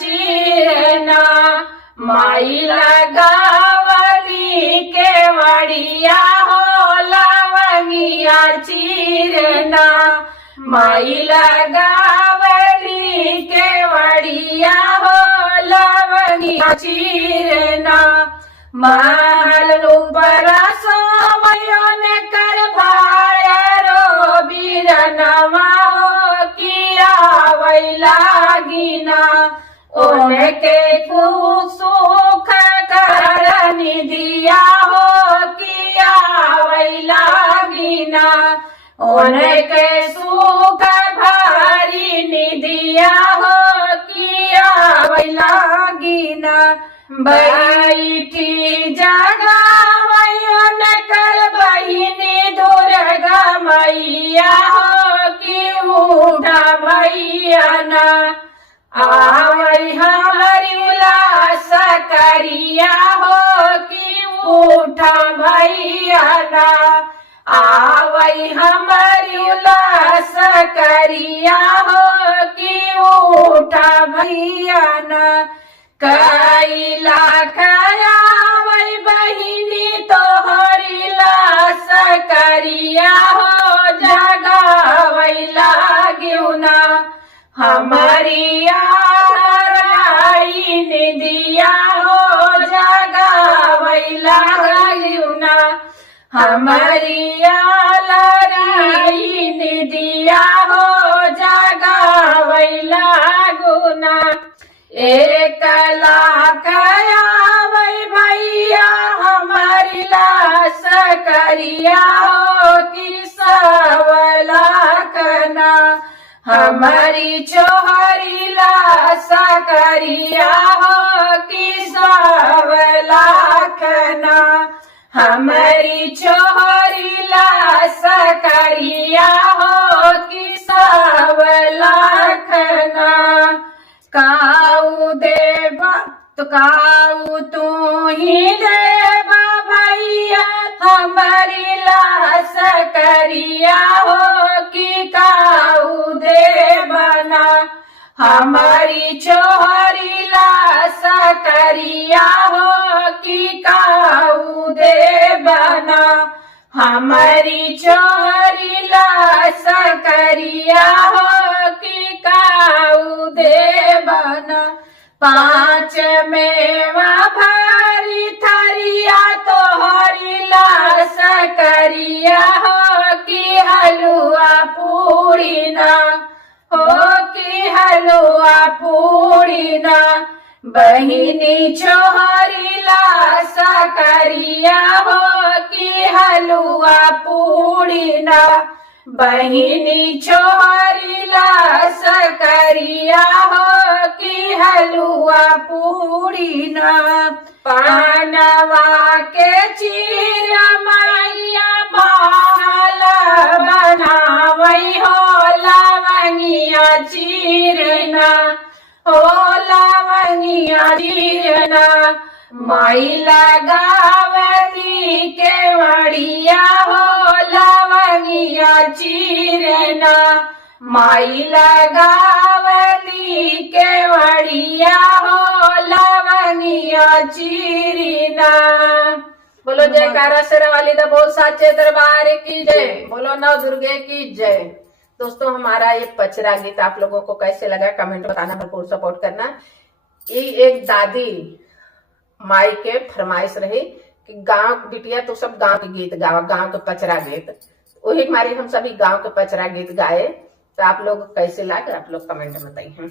चीरना माई लगावली केवड़िया हो लवंगिया चीरना माई लगावली केवड़िया हो लवंगिया चीरना महल ऊपर सोवयो ने कर भायरो बीरनवा किया वै लागिना उनके सुख करनी दिया हो किया वै लागिना उनके सुख भारी निदिया हो किया वै लागिना बैठी जगावयो न कर बहिनी दुर्गा मैया हो कि उठा भैया ना आवै हमारी उल्लास करिया हो कि उठा भैया ना आवै हमारी उल्लास करिया हो कि उठा भैया ना कई लाख आवै बहिनी तोहरी लास करिया हो जगावै लागियो ना हमारी आई निदिया हो जगावै लागियो ना हमारी आई निदिया हो जगावै लागो ना एक लाख आवै भैया हमारी लाश करिया हो कि सव लाख ना हमारी छोहरी लाश करिया हो कि सव लाख ना हमारी छोहरी लाश करिया हो कि सव लाख ना काऊ देवा तो काऊ तू ही देवा भैया हमारी लाश करिया हो कि काऊ देवना हमारी छोहरी लाश करिया हो कि काऊ देवना हमारी छोहरी लाश करिया हो कि काऊ देवना पांच मेवा भारी थरिया तोहरी लाश करिया हो कि हलुआ पूरी ना हो कि हलुआ पूरी ना बहिनी छोहरी लाश करिया हो कि हलुआ पूरी ना बहिनी छोहरी लाश करिया हो कि हलुआ पूरी ना पानवा के चीर मैया महल बनावै हो लवंगिया चीरना हो लवंगिया चीरना माई लगावती केवड़िया हो लवंगिया चीरना माई लगावती केवड़िया हो लवंगिया चीरना। बोलो जयकारा शेरावाली दा बोल साचे दरबार की जय, बोलो नव दुर्गे की जय। दोस्तों हमारा ये पचरा गीत आप लोगों को कैसे लगा कमेंट बताना, भरपूर सपोर्ट करना। ये एक दादी माई के फरमाइश रही कि गांव बिटिया तो सब गांव के गीत गाओ, गांव के पचरा गीत, वही हमारे हम सभी गांव के पचरा गीत गाए। तो आप लोग कैसे लगे आप लोग कमेंट में बताइए।